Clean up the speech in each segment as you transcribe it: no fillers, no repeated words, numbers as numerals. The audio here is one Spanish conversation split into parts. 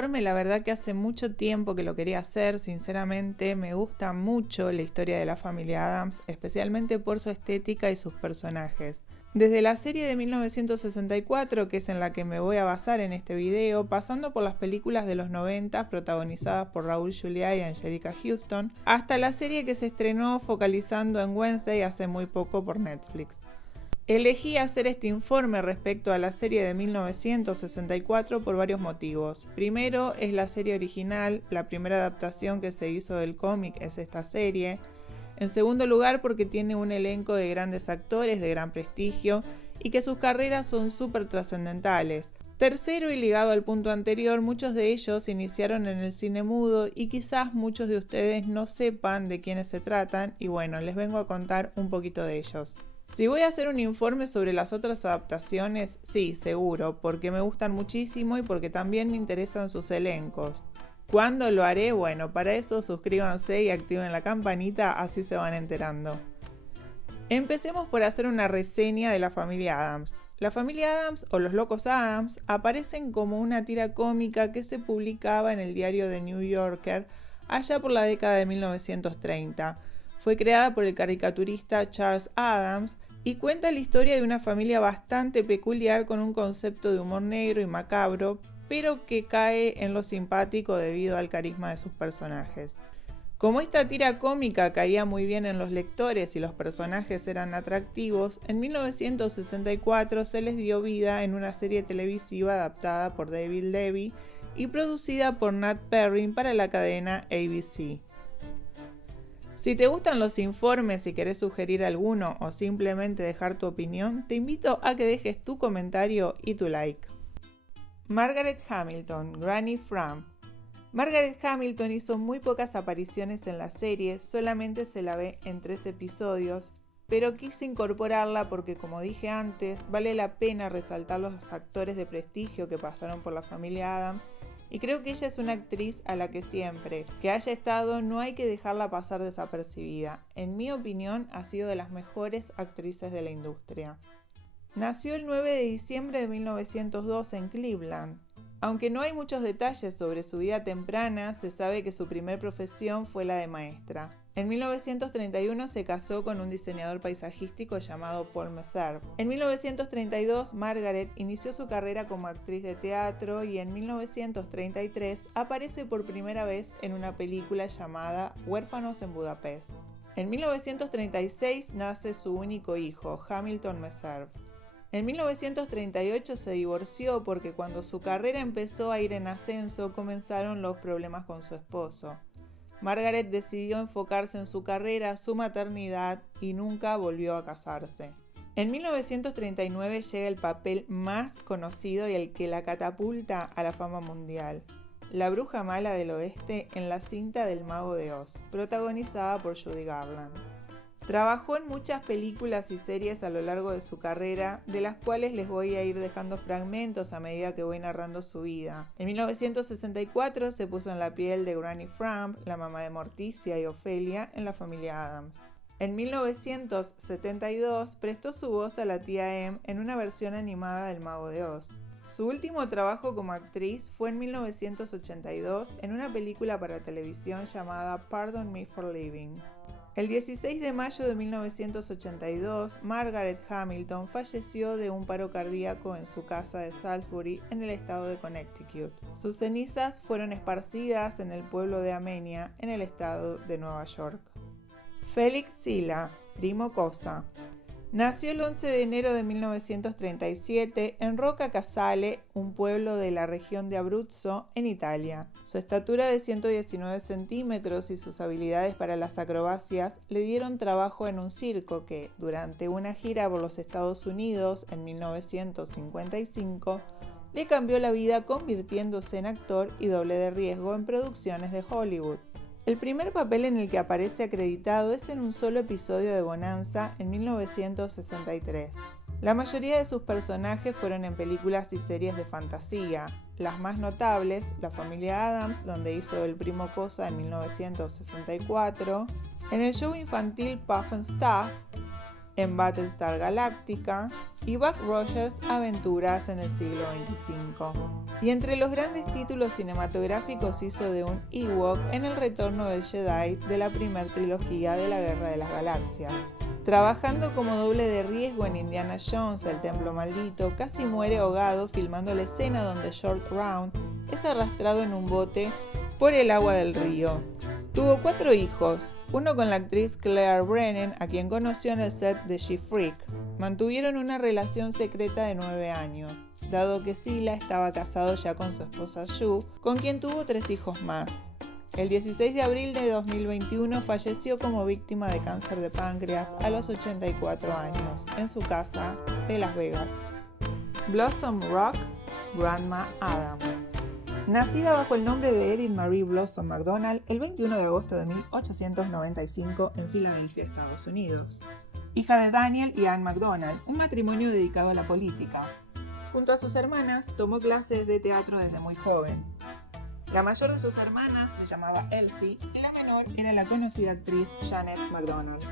informe, la verdad que hace mucho tiempo que lo quería hacer. Sinceramente me gusta mucho la historia de la familia Addams, especialmente por su estética y sus personajes. Desde la serie de 1964, que es en la que me voy a basar en este video, pasando por las películas de los 90 protagonizadas por Raúl Juliá y Anjelica Huston, hasta la serie que se estrenó focalizando en Wednesday hace muy poco por Netflix. Elegí hacer este informe respecto a la serie de 1964 por varios motivos. Primero, es la serie original, la primera adaptación que se hizo del cómic es esta serie. En segundo lugar, porque tiene un elenco de grandes actores de gran prestigio y que sus carreras son súper trascendentales. Tercero, y ligado al punto anterior, muchos de ellos iniciaron en el cine mudo y quizás muchos de ustedes no sepan de quiénes se tratan y bueno, les vengo a contar un poquito de ellos. Si voy a hacer un informe sobre las otras adaptaciones, sí, seguro, porque me gustan muchísimo y porque también me interesan sus elencos. ¿Cuándo lo haré? Bueno, para eso suscríbanse y activen la campanita, así se van enterando. Empecemos por hacer una reseña de la familia Addams. La familia Addams o los locos Addams aparecen como una tira cómica que se publicaba en el diario The New Yorker allá por la década de 1930. Fue creada por el caricaturista Charles Addams y cuenta la historia de una familia bastante peculiar con un concepto de humor negro y macabro, pero que cae en lo simpático debido al carisma de sus personajes. Como esta tira cómica caía muy bien en los lectores y los personajes eran atractivos, en 1964 se les dio vida en una serie televisiva adaptada por David Levy y producida por Nat Perrin para la cadena ABC. Si te gustan los informes y querés sugerir alguno o simplemente dejar tu opinión, te invito a que dejes tu comentario y tu like. Margaret Hamilton, Granny Framp. Margaret Hamilton hizo muy pocas apariciones en la serie, solamente se la ve en 3 episodios, pero quise incorporarla porque, como dije antes, vale la pena resaltar los actores de prestigio que pasaron por la familia Addams y creo que ella es una actriz a la que siempre que haya estado no hay que dejarla pasar desapercibida. En mi opinión, ha sido de las mejores actrices de la industria. Nació el 9 de diciembre de 1902 en Cleveland. Aunque no hay muchos detalles sobre su vida temprana, se sabe que su primer profesión fue la de maestra. En 1931 se casó con un diseñador paisajístico llamado Paul Meserve. En 1932, Margaret inició su carrera como actriz de teatro y en 1933 aparece por primera vez en una película llamada Huérfanos en Budapest. En 1936 nace su único hijo, Hamilton Meserve. En 1938 se divorció porque cuando su carrera empezó a ir en ascenso comenzaron los problemas con su esposo. Margaret decidió enfocarse en su carrera, su maternidad y nunca volvió a casarse. En 1939 llega el papel más conocido y el que la catapulta a la fama mundial. La bruja mala del oeste en la cinta del Mago de Oz, protagonizada por Judy Garland. Trabajó en muchas películas y series a lo largo de su carrera, de las cuales les voy a ir dejando fragmentos a medida que voy narrando su vida. En 1964 se puso en la piel de Granny Framp, la mamá de Morticia y Ofelia en la familia Addams. En 1972 prestó su voz a la tía Em en una versión animada del Mago de Oz. Su último trabajo como actriz fue en 1982 en una película para televisión llamada Pardon Me for Living. El 16 de mayo de 1982, Margaret Hamilton falleció de un paro cardíaco en su casa de Salisbury, en el estado de Connecticut. Sus cenizas fueron esparcidas en el pueblo de Amenia, en el estado de Nueva York. Félix Sila, primo Cosa. Nació el 11 de enero de 1937 en Rocca Casale, un pueblo de la región de Abruzzo, en Italia. Su estatura de 119 centímetros y sus habilidades para las acrobacias le dieron trabajo en un circo que, durante una gira por los Estados Unidos en 1955, le cambió la vida convirtiéndose en actor y doble de riesgo en producciones de Hollywood. El primer papel en el que aparece acreditado es en un solo episodio de Bonanza en 1963. La mayoría de sus personajes fueron en películas y series de fantasía. Las más notables, La familia Addams, donde hizo el primo Cosa en 1964, en el show infantil Puff and Stuff, en Battlestar Galactica y Buck Rogers Aventuras en el siglo XXV. Y entre los grandes títulos cinematográficos hizo de un Ewok en El retorno del Jedi de la primera trilogía de la Guerra de las Galaxias. Trabajando como doble de riesgo en Indiana Jones, El Templo Maldito, casi muere ahogado filmando la escena donde Short Round es arrastrado en un bote por el agua del río. Tuvo 4 hijos, uno con la actriz Claire Brennan, a quien conoció en el set de She-Freak. Mantuvieron una relación secreta de 9 años, dado que Sila estaba casado ya con su esposa Shu, con quien tuvo 3 hijos más. El 16 de abril de 2021 falleció como víctima de cáncer de páncreas a los 84 años, en su casa de Las Vegas. Blossom Rock, Grandma Adams. Nacida bajo el nombre de Edith Marie Blossom McDonald el 21 de agosto de 1895 en Filadelfia, Estados Unidos. Hija de Daniel y Anne McDonald, un matrimonio dedicado a la política. Junto a sus hermanas, tomó clases de teatro desde muy joven. La mayor de sus hermanas se llamaba Elsie y la menor era la conocida actriz Janet McDonald.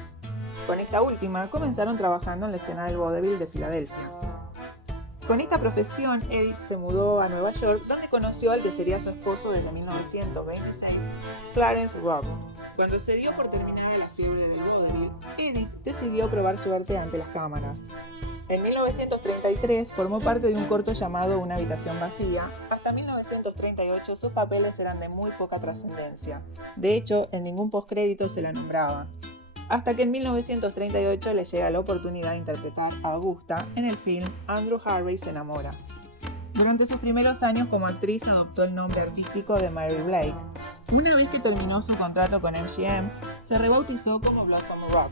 Con esta última comenzaron trabajando en la escena del vodevil de Filadelfia. Con esta profesión, Edith se mudó a Nueva York, donde conoció al que sería su esposo desde 1926, Clarence Robb. Cuando se dio por terminada la fiebre del vodevil, Edith decidió probar suerte ante las cámaras. En 1933 formó parte de un corto llamado Una habitación vacía. Hasta 1938 sus papeles eran de muy poca trascendencia. De hecho, en ningún postcrédito se la nombraba. Hasta que en 1938 le llega la oportunidad de interpretar a Augusta en el film Andrew Harvey se enamora. Durante sus primeros años como actriz adoptó el nombre artístico de Mary Blake. Una vez que terminó su contrato con MGM, se rebautizó como Blossom Rock.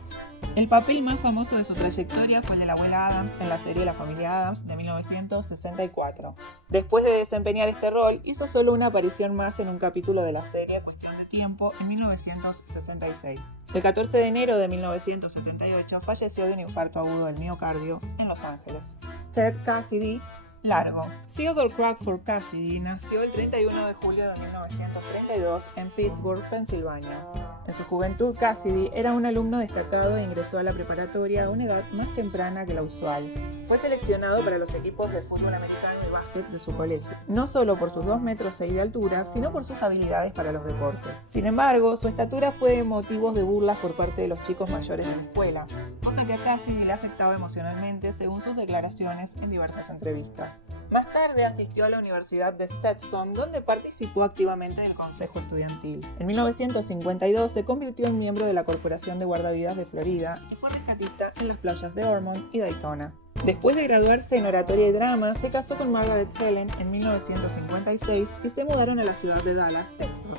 El papel más famoso de su trayectoria fue el de la abuela Adams en la serie La familia Adams de 1964. Después de desempeñar este rol, hizo solo una aparición más en un capítulo de la serie Cuestión de Tiempo en 1966. El 14 de enero de 1978 falleció de un infarto agudo del miocardio en Los Ángeles. Ted Cassidy, largo. Theodore Crawford Cassidy nació el 31 de julio de 1932 en Pittsburgh, Pensilvania. En su juventud, Cassidy era un alumno destacado e ingresó a la preparatoria a una edad más temprana que la usual. Fue seleccionado para los equipos de fútbol americano y básquet de su colegio, no solo por sus 2,6 metros de altura, sino por sus habilidades para los deportes. Sin embargo, su estatura fue motivo de burlas por parte de los chicos mayores de la escuela, cosa que a Cassidy le afectaba emocionalmente según sus declaraciones en diversas entrevistas. Más tarde asistió a la Universidad de Stetson, donde participó activamente en el Consejo Estudiantil. En 1952 se convirtió en miembro de la Corporación de Guardavidas de Florida y fue rescatista en las playas de Ormond y Daytona. Después de graduarse en oratoria y drama, se casó con Margaret Helen en 1956 y se mudaron a la ciudad de Dallas, Texas.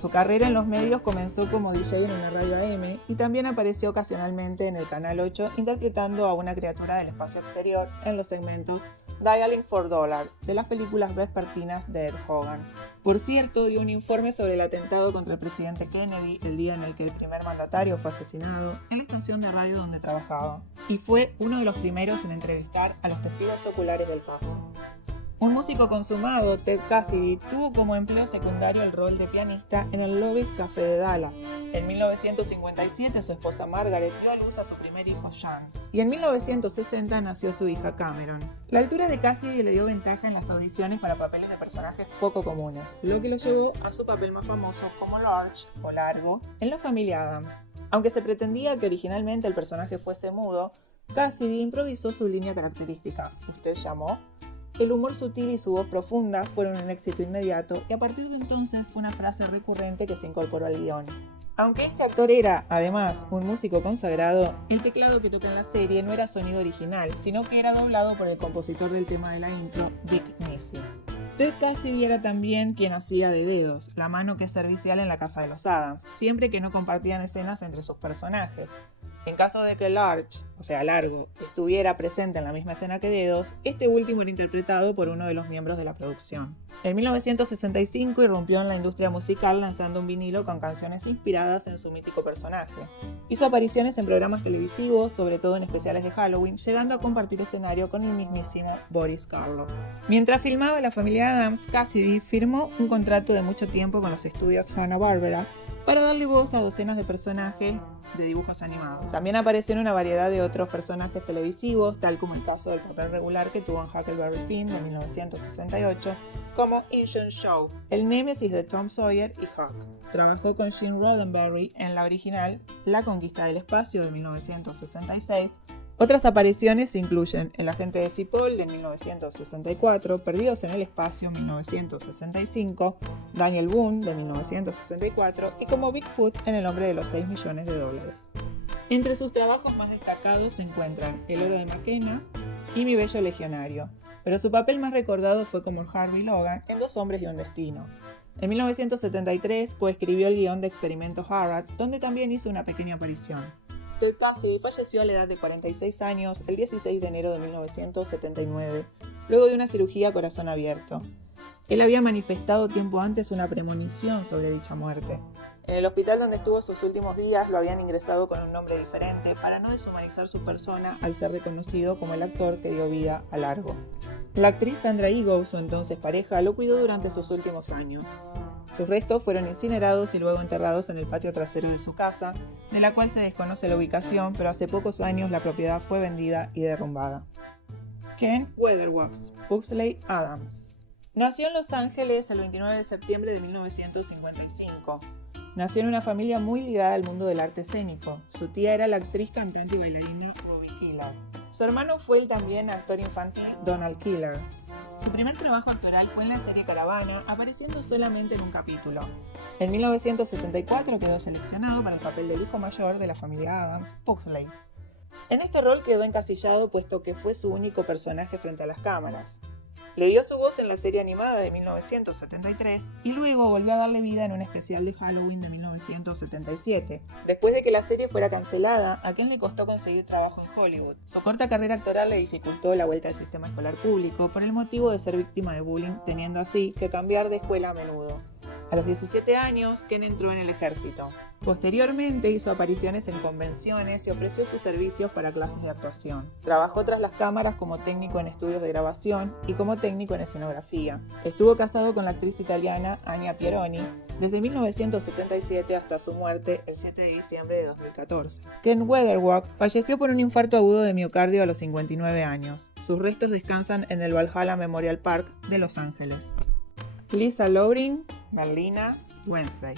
Su carrera en los medios comenzó como DJ en una radio AM y también apareció ocasionalmente en el Canal 8 interpretando a una criatura del espacio exterior en los segmentos Dialing for Dollars de las películas vespertinas de Ed Hogan. Por cierto, dio un informe sobre el atentado contra el presidente Kennedy el día en el que el primer mandatario fue asesinado en la estación de radio donde trabajaba, y fue uno de los primeros en entrevistar a los testigos oculares del caso. Un músico consumado, Ted Cassidy, tuvo como empleo secundario el rol de pianista en el Lovis Café de Dallas. En 1957 su esposa Margaret dio a luz a su primer hijo Sean, y en 1960 nació su hija Cameron. La altura de Cassidy le dio ventaja en las audiciones para papeles de personajes poco comunes, lo que lo llevó a su papel más famoso como Large, o Largo, en La familia Adams. Aunque se pretendía que originalmente el personaje fuese mudo, Cassidy improvisó su línea característica, ¿usted llamó? El humor sutil y su voz profunda fueron un éxito inmediato y a partir de entonces fue una frase recurrente que se incorporó al guión. Aunque este actor era, además, un músico consagrado, el teclado que toca en la serie no era sonido original, sino que era doblado por el compositor del tema de la intro, Vic Nisi. Ted Cassidy era también quien hacía de dedos, la mano que es servicial en la casa de los Adams, siempre que no compartían escenas entre sus personajes. En caso de que Large, o sea Largo, estuviera presente en la misma escena que Dedos, este último era interpretado por uno de los miembros de la producción. En 1965 irrumpió en la industria musical lanzando un vinilo con canciones inspiradas en su mítico personaje. Hizo apariciones en programas televisivos, sobre todo en especiales de Halloween, llegando a compartir escenario con el mismísimo Boris Karloff. Mientras filmaba La familia Adams, Cassidy firmó un contrato de mucho tiempo con los estudios Hanna-Barbera para darle voz a docenas de personajes de dibujos animados. También apareció en una variedad de otros personajes televisivos, tal como el caso del papel regular que tuvo en Huckleberry Finn de 1968, como Injun Shaw, el némesis de Tom Sawyer y Huck. Trabajó con Gene Roddenberry en la original La conquista del espacio de 1966. Otras apariciones incluyen El agente de Cipoll de 1964, Perdidos en el espacio 1965, Daniel Boone de 1964 y como Bigfoot en El hombre de los 6 millones de dólares. Entre sus trabajos más destacados se encuentran El oro de McKenna y Mi bello legionario, pero su papel más recordado fue como Harvey Logan en Dos hombres y un destino. En 1973 coescribió el guión de Experimentos Harrod, donde también hizo una pequeña aparición. Ted Cassidy falleció a la edad de 46 años el 16 de enero de 1979, luego de una cirugía a corazón abierto. Él había manifestado tiempo antes una premonición sobre dicha muerte. En el hospital donde estuvo sus últimos días lo habían ingresado con un nombre diferente para no deshumanizar su persona al ser reconocido como el actor que dio vida a Largo. La actriz Sandra Ego, su entonces pareja, lo cuidó durante sus últimos años. Sus restos fueron incinerados y luego enterrados en el patio trasero de su casa, de la cual se desconoce la ubicación, pero hace pocos años la propiedad fue vendida y derrumbada. Ken Weatherwax, Pugsley Addams. Nació en Los Ángeles el 29 de septiembre de 1955. Nació en una familia muy ligada al mundo del arte escénico. Su tía era la actriz, cantante y bailarina Ruby Killer. Su hermano fue el también actor infantil Donald Killer. Su primer trabajo actoral fue en la serie Caravana, apareciendo solamente en un capítulo. En 1964 quedó seleccionado para el papel del hijo mayor de la familia Addams, Pugsley. En este rol quedó encasillado puesto que fue su único personaje frente a las cámaras. Le dio su voz en la serie animada de 1973 y luego volvió a darle vida en un especial de Halloween de 1977. Después de que la serie fuera cancelada, a Ken le costó conseguir trabajo en Hollywood. Su corta carrera actoral le dificultó la vuelta al sistema escolar público por el motivo de ser víctima de bullying, teniendo así que cambiar de escuela a menudo. A los 17 años, Ken entró en el ejército. Posteriormente hizo apariciones en convenciones y ofreció sus servicios para clases de actuación. Trabajó tras las cámaras como técnico en estudios de grabación y como técnico en escenografía. Estuvo casado con la actriz italiana Anya Pieroni desde 1977 hasta su muerte el 7 de diciembre de 2014. Ken Weatherwax falleció por un infarto agudo de miocardio a los 59 años. Sus restos descansan en el Valhalla Memorial Park de Los Ángeles. Lisa Loring, Merlina Wednesday.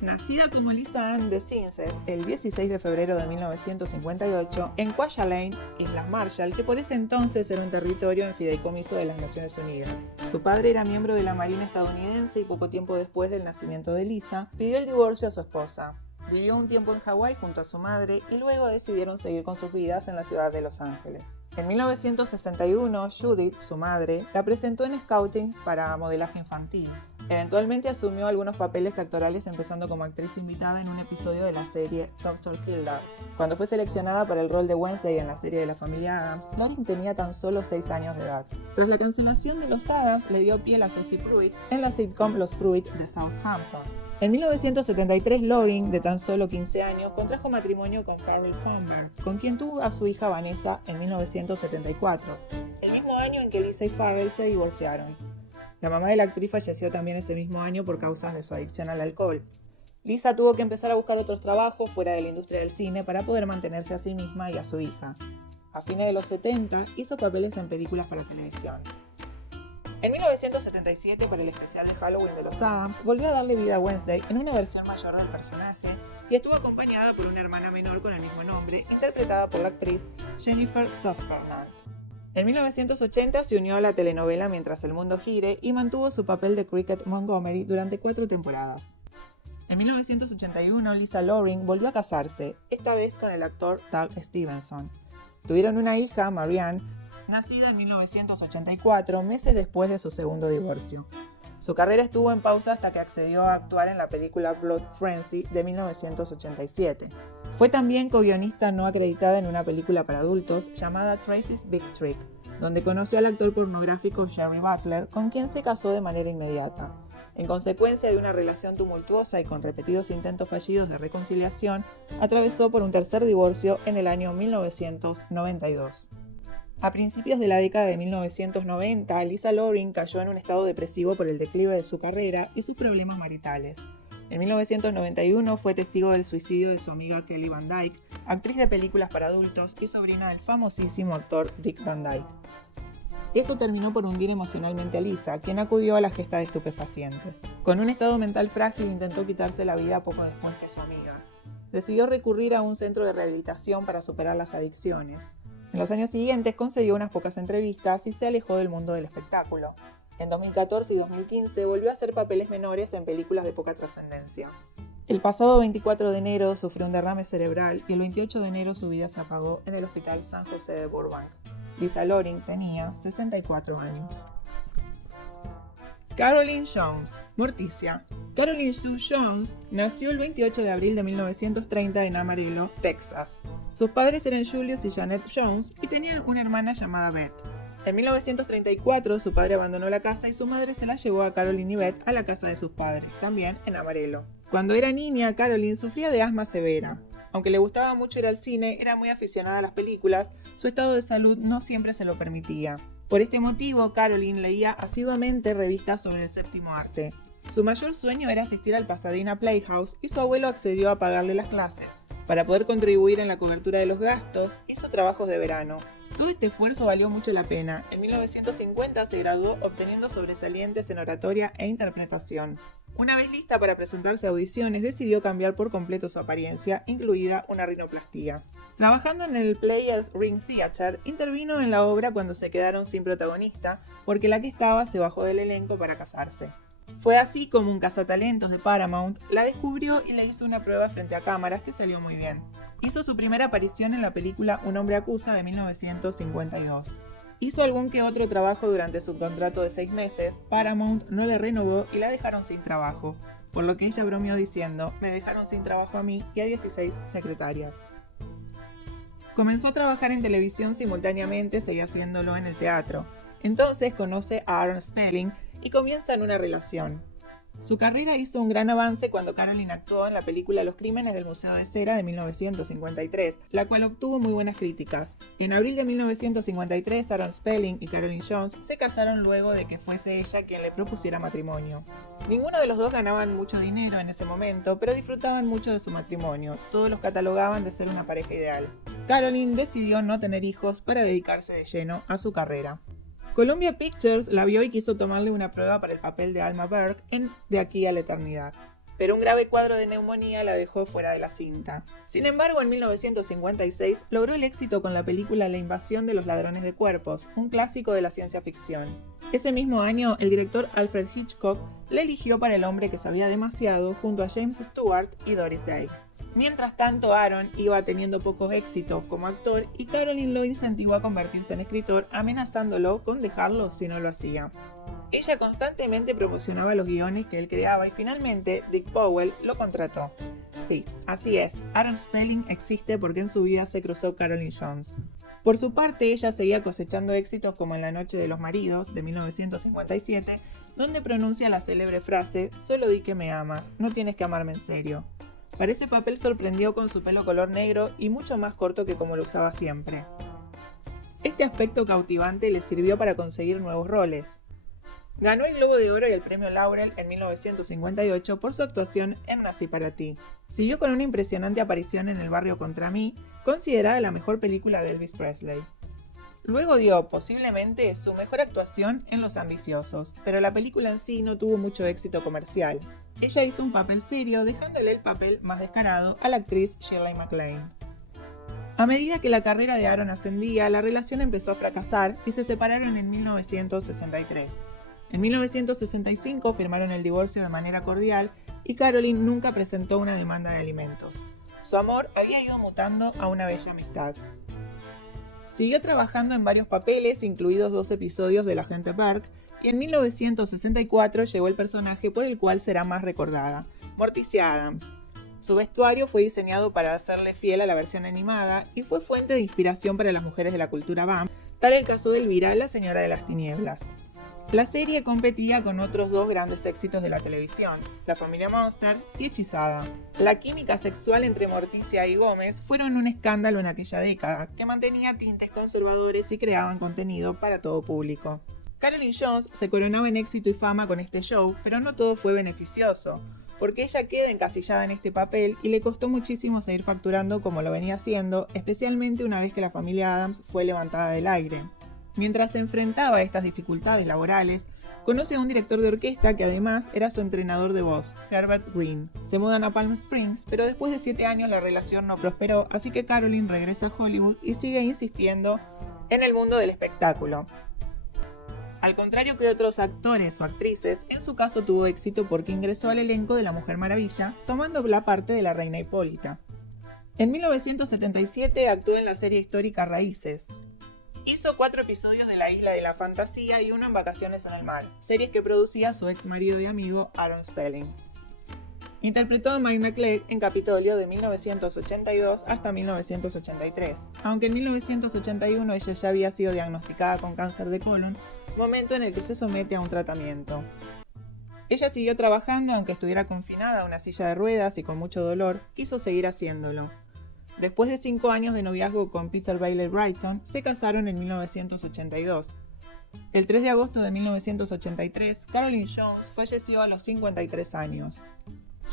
Nacida como Lisa Ann de Cinces el 16 de febrero de 1958 en Kwajalein, Islas Marshall, que por ese entonces era un territorio en fideicomiso de las Naciones Unidas. Su padre era miembro de la Marina estadounidense y poco tiempo después del nacimiento de Lisa, pidió el divorcio a su esposa. Vivió un tiempo en Hawái junto a su madre y luego decidieron seguir con sus vidas en la ciudad de Los Ángeles. En 1961, Judith, su madre, la presentó en Scoutings para modelaje infantil. Eventualmente asumió algunos papeles actorales empezando como actriz invitada en un episodio de la serie Dr. Kildare. Cuando fue seleccionada para el rol de Wednesday en la serie de la familia Addams, Loring tenía tan solo 6 años de edad. Tras la cancelación de los Addams, le dio piel a Sosie Pruitt en la sitcom Los Pruitt de Southampton. En 1973, Loring, de tan solo 15 años, contrajo matrimonio con Farrell Fomberg, con quien tuvo a su hija Vanessa en 1974, el mismo año en que Lisa y Farrell se divorciaron. La mamá de la actriz falleció también ese mismo año por causas de su adicción al alcohol. Lisa tuvo que empezar a buscar otros trabajos fuera de la industria del cine para poder mantenerse a sí misma y a su hija. A fines de los 70, hizo papeles en películas para televisión. En 1977, para el especial de Halloween de los Addams, volvió a darle vida a Wednesday en una versión mayor del personaje y estuvo acompañada por una hermana menor con el mismo nombre, interpretada por la actriz Jennifer Sutherland. En 1980 se unió a la telenovela Mientras el mundo gire y mantuvo su papel de Cricket Montgomery durante 4 temporadas. En 1981, Lisa Loring volvió a casarse, esta vez con el actor Doug Stevenson. Tuvieron una hija, Marianne, nacida en 1984, meses después de su segundo divorcio. Su carrera estuvo en pausa hasta que accedió a actuar en la película Blood Frenzy de 1987. Fue también co-guionista no acreditada en una película para adultos llamada Tracy's Big Trick, donde conoció al actor pornográfico Jerry Butler, con quien se casó de manera inmediata. En consecuencia de una relación tumultuosa y con repetidos intentos fallidos de reconciliación, atravesó por un tercer divorcio en el año 1992. A principios de la década de 1990, Lisa Loring cayó en un estado depresivo por el declive de su carrera y sus problemas maritales. En 1991 fue testigo del suicidio de su amiga Kelly Van Dyke, actriz de películas para adultos y sobrina del famosísimo actor Dick Van Dyke. Eso terminó por hundir emocionalmente a Lisa, quien acudió a la gesta de estupefacientes. Con un estado mental frágil intentó quitarse la vida poco después que su amiga. Decidió recurrir a un centro de rehabilitación para superar las adicciones. En los años siguientes concedió unas pocas entrevistas y se alejó del mundo del espectáculo. En 2014 y 2015 volvió a hacer papeles menores en películas de poca trascendencia. El pasado 24 de enero sufrió un derrame cerebral y el 28 de enero su vida se apagó en el Hospital San José de Burbank. Lisa Loring tenía 64 años. Caroline Jones, Morticia. Caroline Sue Jones nació el 28 de abril de 1930 en Amarillo, Texas. Sus padres eran Julius y Janet Jones y tenían una hermana llamada Beth. En 1934 su padre abandonó la casa y su madre se la llevó a Caroline y Beth a la casa de sus padres, también en Amarillo. Cuando era niña, Caroline sufría de asma severa. Aunque le gustaba mucho ir al cine, era muy aficionada a las películas, su estado de salud no siempre se lo permitía. Por este motivo, Caroline leía asiduamente revistas sobre el séptimo arte. Su mayor sueño era asistir al Pasadena Playhouse y su abuelo accedió a pagarle las clases. Para poder contribuir en la cobertura de los gastos, hizo trabajos de verano. Todo este esfuerzo valió mucho la pena. En 1950 se graduó obteniendo sobresalientes en oratoria e interpretación. Una vez lista para presentarse a audiciones, decidió cambiar por completo su apariencia, incluida una rinoplastia. Trabajando en el Players Ring Theatre, intervino en la obra cuando se quedaron sin protagonista, porque la que estaba se bajó del elenco para casarse. Fue así como un cazatalentos de Paramount la descubrió y le hizo una prueba frente a cámaras que salió muy bien. Hizo su primera aparición en la película Un hombre acusa de 1952. Hizo algún que otro trabajo durante su contrato de 6 meses, Paramount no le renovó y la dejaron sin trabajo, por lo que ella bromeó diciendo: "Me dejaron sin trabajo a mí y a 16 secretarias". Comenzó a trabajar en televisión simultáneamente, seguía haciéndolo en el teatro. Entonces conoce a Aaron Spelling y comienzan una relación. Su carrera hizo un gran avance cuando Caroline actuó en la película Los crímenes del Museo de Cera de 1953, la cual obtuvo muy buenas críticas. En abril de 1953, Aaron Spelling y Caroline Jones se casaron luego de que fuese ella quien le propusiera matrimonio. Ninguno de los dos ganaban mucho dinero en ese momento, pero disfrutaban mucho de su matrimonio. Todos los catalogaban de ser una pareja ideal. Caroline decidió no tener hijos para dedicarse de lleno a su carrera. Columbia Pictures la vio y quiso tomarle una prueba para el papel de Alma Burke en De aquí a la eternidad, pero un grave cuadro de neumonía la dejó fuera de la cinta. Sin embargo, en 1956 logró el éxito con la película La invasión de los ladrones de cuerpos, un clásico de la ciencia ficción. Ese mismo año, el director Alfred Hitchcock la eligió para El hombre que sabía demasiado junto a James Stewart y Doris Day. Mientras tanto, Aaron iba teniendo poco éxito como actor y Caroline lo incentivó a convertirse en escritor, amenazándolo con dejarlo si no lo hacía. Ella constantemente promocionaba los guiones que él creaba y finalmente Dick Powell lo contrató. Sí, así es, Aaron Spelling existe porque en su vida se cruzó Caroline Jones. Por su parte, ella seguía cosechando éxitos como En la noche de los maridos, de 1957, donde pronuncia la célebre frase: "Solo di que me amas, no tienes que amarme en serio". Para ese papel sorprendió con su pelo color negro y mucho más corto que como lo usaba siempre. Este aspecto cautivante le sirvió para conseguir nuevos roles. Ganó el Globo de Oro y el Premio Laurel en 1958 por su actuación en Nací para ti. Siguió con una impresionante aparición en El barrio contra mí, considerada la mejor película de Elvis Presley. Luego dio, posiblemente, su mejor actuación en Los ambiciosos, pero la película en sí no tuvo mucho éxito comercial. Ella hizo un papel serio, dejándole el papel más descarado a la actriz Shirley MacLaine. A medida que la carrera de Aaron ascendía, la relación empezó a fracasar y se separaron en 1963. En 1965 firmaron el divorcio de manera cordial y Caroline nunca presentó una demanda de alimentos. Su amor había ido mutando a una bella amistad. Siguió trabajando en varios papeles, incluidos 2 episodios de La agente Burke, y en 1964 llegó el personaje por el cual será más recordada, Morticia Addams. Su vestuario fue diseñado para hacerle fiel a la versión animada y fue fuente de inspiración para las mujeres de la cultura BAM, tal el caso de Elvira, la señora de las tinieblas. La serie competía con otros 2 grandes éxitos de la televisión, La familia Monster y Hechizada. La química sexual entre Morticia y Gómez fueron un escándalo en aquella década, que mantenía tintes conservadores y creaban contenido para todo público. Caroline Jones se coronaba en éxito y fama con este show, pero no todo fue beneficioso. porque ella queda encasillada en este papel y le costó muchísimo seguir facturando como lo venía haciendo, especialmente una vez que la familia Addams fue levantada del aire. Mientras se enfrentaba a estas dificultades laborales, conoce a un director de orquesta que además era su entrenador de voz, Herbert Green. Se mudan a Palm Springs, pero después de 7 años la relación no prosperó, así que Carolyn regresa a Hollywood y sigue insistiendo en el mundo del espectáculo. Al contrario que otros actores o actrices, en su caso tuvo éxito porque ingresó al elenco de La Mujer Maravilla, tomando la parte de la reina Hipólita. En 1977 actuó en la serie histórica Raíces. Hizo 4 episodios de La Isla de la Fantasía y uno en Vacaciones en el Mar, series que producía su ex marido y amigo Aaron Spelling. Interpretó a Mike McClegg en Capitolio de 1982 hasta 1983, aunque en 1981 ella ya había sido diagnosticada con cáncer de colon, momento en el que se somete a un tratamiento. Ella siguió trabajando aunque estuviera confinada a una silla de ruedas y con mucho dolor, quiso seguir haciéndolo. Después de 5 años de noviazgo con Peter Bailey Brighton, se casaron en 1982. El 3 de agosto de 1983, Carolyn Jones falleció a los 53 años.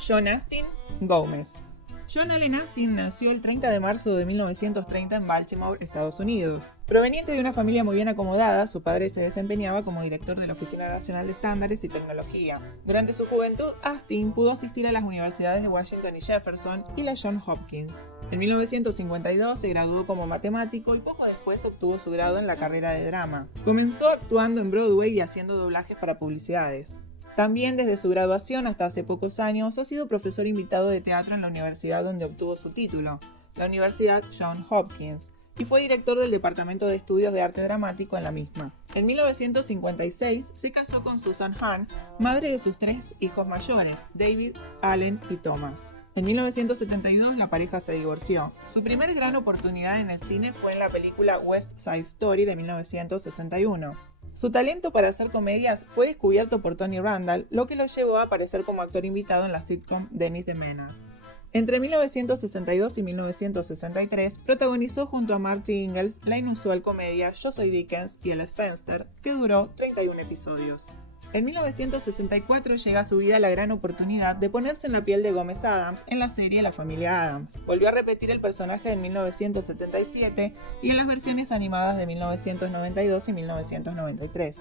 John Astin Gómez. John Allen Astin nació el 30 de marzo de 1930 en Baltimore, Estados Unidos. Proveniente de una familia muy bien acomodada, su padre se desempeñaba como director de la Oficina Nacional de Estándares y Tecnología. Durante su juventud, Astin pudo asistir a las universidades de Washington y Jefferson y la Johns Hopkins. En 1952 se graduó como matemático y poco después obtuvo su grado en la carrera de drama. Comenzó actuando en Broadway y haciendo doblajes para publicidades. También desde su graduación hasta hace pocos años ha sido profesor invitado de teatro en la universidad donde obtuvo su título, la Universidad Johns Hopkins, y fue director del Departamento de Estudios de Arte Dramático en la misma. En 1956 se casó con Susan Hahn, madre de sus 3 hijos mayores, David, Allen y Thomas. En 1972 la pareja se divorció. Su primer gran oportunidad en el cine fue en la película West Side Story de 1961. Su talento para hacer comedias fue descubierto por Tony Randall, lo que lo llevó a aparecer como actor invitado en la sitcom Dennis the Menace. Entre 1962 y 1963 protagonizó junto a Marty Ingalls la inusual comedia Yo soy Dickens y El Fenster, que duró 31 episodios. En 1964 llega a su vida la gran oportunidad de ponerse en la piel de Gómez Addams en la serie La Familia Addams. Volvió a repetir el personaje en 1977 y en las versiones animadas de 1992 y 1993.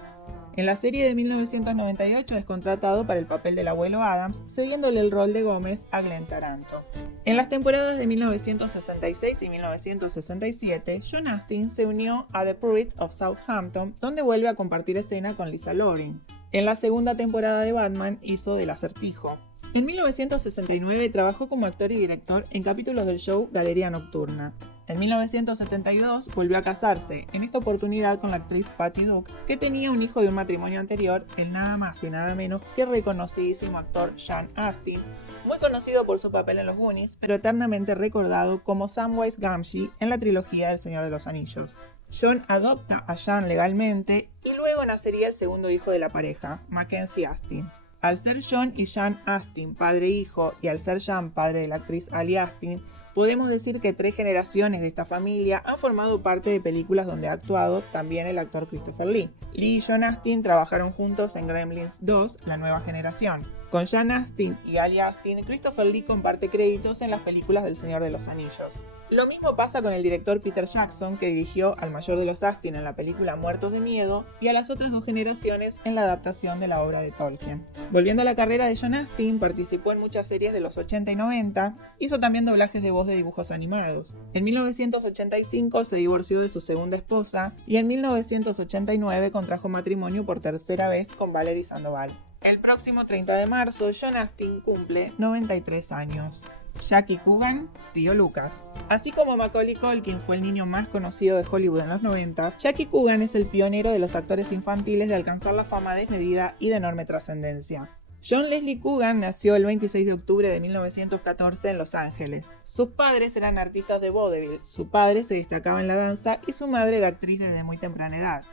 En la serie de 1998 es contratado para el papel del abuelo Addams, cediéndole el rol de Gómez a Glenn Taranto. En las temporadas de 1966 y 1967, John Astin se unió a The Pruitts of Southampton, donde vuelve a compartir escena con Lisa Loring. En la segunda temporada de Batman hizo del Acertijo. En 1969 trabajó como actor y director en capítulos del show Galería Nocturna. En 1972 volvió a casarse, en esta oportunidad con la actriz Patty Duke, que tenía un hijo de un matrimonio anterior, el nada más y nada menos que reconocidísimo actor Sean Astin, muy conocido por su papel en Los Goonies, pero eternamente recordado como Samwise Gamgee en la trilogía del Señor de los Anillos. John adopta a Sean legalmente y luego nacería el segundo hijo de la pareja, Mackenzie Astin. Al ser John y Sean Astin padre e hijo, y al ser Sean padre de la actriz Ali Astin, podemos decir que 3 generaciones de esta familia han formado parte de películas donde ha actuado también el actor Christopher Lee. Lee y John Astin trabajaron juntos en Gremlins 2, La Nueva Generación. Con Sean Astin y Ali Astin, Christopher Lee comparte créditos en las películas del Señor de los Anillos. Lo mismo pasa con el director Peter Jackson, que dirigió al mayor de los Astin en la película Muertos de Miedo y a las otras 2 generaciones en la adaptación de la obra de Tolkien. Volviendo a la carrera de John Astin, participó en muchas series de los 80 y 90, hizo también doblajes de voz de dibujos animados. En 1985 se divorció de su segunda esposa y en 1989 contrajo matrimonio por tercera vez con Valerie Sandoval. El próximo 30 de marzo, John Astin cumple 93 años. Jackie Coogan, tío Lucas. Así como Macaulay Culkin fue el niño más conocido de Hollywood en los 90, Jackie Coogan es el pionero de los actores infantiles de alcanzar la fama desmedida y de enorme trascendencia. John Leslie Coogan nació el 26 de octubre de 1914 en Los Ángeles. Sus padres eran artistas de vodevil, su padre se destacaba en la danza y su madre era actriz desde muy temprana edad.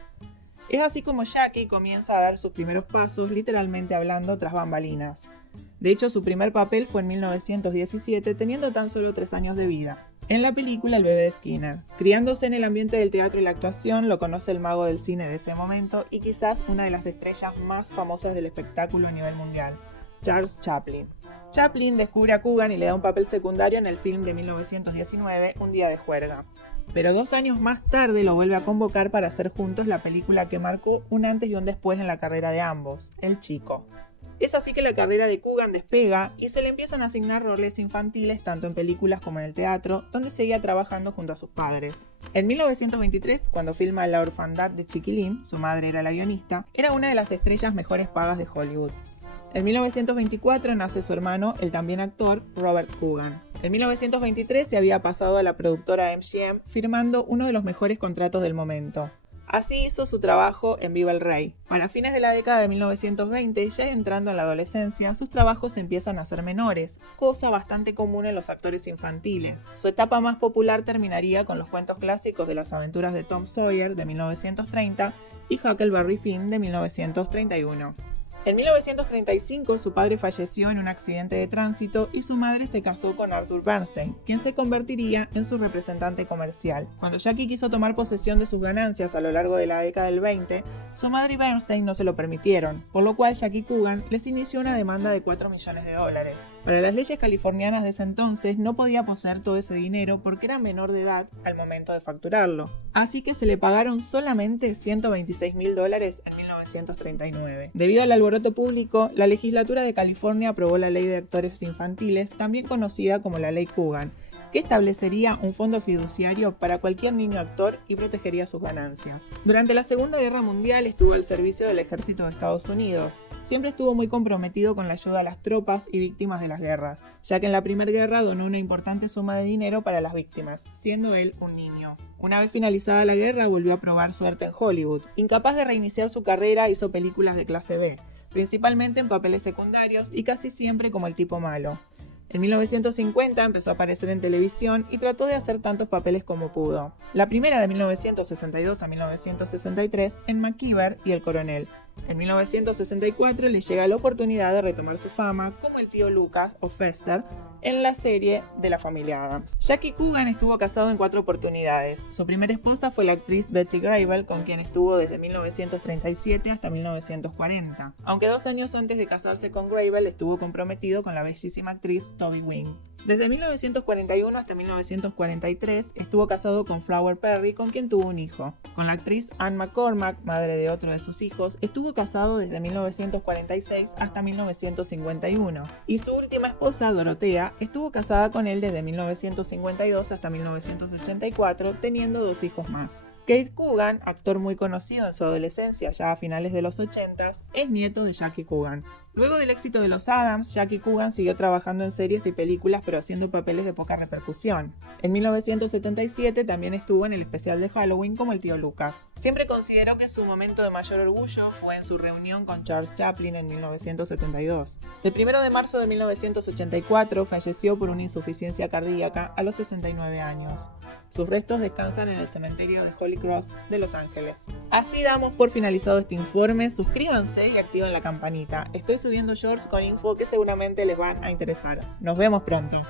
Es así como Jackie comienza a dar sus primeros pasos, literalmente hablando, tras bambalinas. De hecho, su primer papel fue en 1917, teniendo tan solo 3 años de vida, en la película El bebé de Skinner. Criándose en el ambiente del teatro y la actuación, lo conoce el mago del cine de ese momento y quizás una de las estrellas más famosas del espectáculo a nivel mundial, Charles Chaplin. Chaplin descubre a Coogan y le da un papel secundario en el film de 1919, Un día de juerga. Pero 2 años más tarde lo vuelve a convocar para hacer juntos la película que marcó un antes y un después en la carrera de ambos, El Chico. Es así que la carrera de Coogan despega y se le empiezan a asignar roles infantiles tanto en películas como en el teatro, donde seguía trabajando junto a sus padres. En 1923, cuando filma La orfandad de Chiquilín, su madre era la guionista, era una de las estrellas mejores pagas de Hollywood. En 1924 nace su hermano, el también actor, Robert Coogan. En 1923 se había pasado a la productora MGM, firmando uno de los mejores contratos del momento. Así hizo su trabajo en Viva el Rey. Para fines de la década de 1920, ya entrando en la adolescencia, sus trabajos empiezan a ser menores, cosa bastante común en los actores infantiles. Su etapa más popular terminaría con los cuentos clásicos de las aventuras de Tom Sawyer de 1930 y Huckleberry Finn de 1931. En 1935 su padre falleció en un accidente de tránsito y su madre se casó con Arthur Bernstein, quien se convertiría en su representante comercial. Cuando Jackie quiso tomar posesión de sus ganancias a lo largo de la década del 20, su madre y Bernstein no se lo permitieron, por lo cual Jackie Coogan les inició una demanda de $4 millones. Para las leyes californianas de ese entonces no podía poseer todo ese dinero porque era menor de edad al momento de facturarlo, así que se le pagaron solamente $126.000 en 1939. Debido al alboroto público, la legislatura de California aprobó la Ley de Actores Infantiles, también conocida como la Ley Coogan, que establecería un fondo fiduciario para cualquier niño actor y protegería sus ganancias. Durante la Segunda Guerra Mundial estuvo al servicio del ejército de Estados Unidos. Siempre estuvo muy comprometido con la ayuda a las tropas y víctimas de las guerras, ya que en la Primera Guerra donó una importante suma de dinero para las víctimas, siendo él un niño. Una vez finalizada la guerra volvió a probar suerte en Hollywood. Incapaz de reiniciar su carrera, hizo películas de clase B, principalmente en papeles secundarios y casi siempre como el tipo malo. En 1950 empezó a aparecer en televisión y trató de hacer tantos papeles como pudo. La primera de 1962 a 1963 en MacGyver y El Coronel. En 1964 le llega la oportunidad de retomar su fama como el tío Lucas o Fester en la serie de la familia Addams. Jackie Coogan estuvo casado en 4 oportunidades. Su primera esposa fue la actriz Betty Grable, con quien estuvo desde 1937 hasta 1940. Aunque 2 años antes de casarse con Grable estuvo comprometido con la bellísima actriz Toby Wing. Desde 1941 hasta 1943 estuvo casado con Flower Perry, con quien tuvo un hijo. Con la actriz Anne McCormack, madre de otro de sus hijos, estuvo casado desde 1946 hasta 1951. Y su última esposa, Dorothea, estuvo casada con él desde 1952 hasta 1984, teniendo 2 hijos más. Keith Coogan, actor muy conocido en su adolescencia ya a finales de los 80s, es nieto de Jackie Coogan. Luego del éxito de los Addams, Jackie Coogan siguió trabajando en series y películas pero haciendo papeles de poca repercusión. En 1977 también estuvo en el especial de Halloween como el tío Lucas. Siempre consideró que su momento de mayor orgullo fue en su reunión con Charles Chaplin en 1972. El 1 de marzo de 1984 falleció por una insuficiencia cardíaca a los 69 años. Sus restos descansan en el cementerio de Holy Cross de Los Ángeles. Así damos por finalizado este informe. Suscríbanse y activen la campanita. Estoy subiendo shorts con info que seguramente les van a interesar. Nos vemos pronto.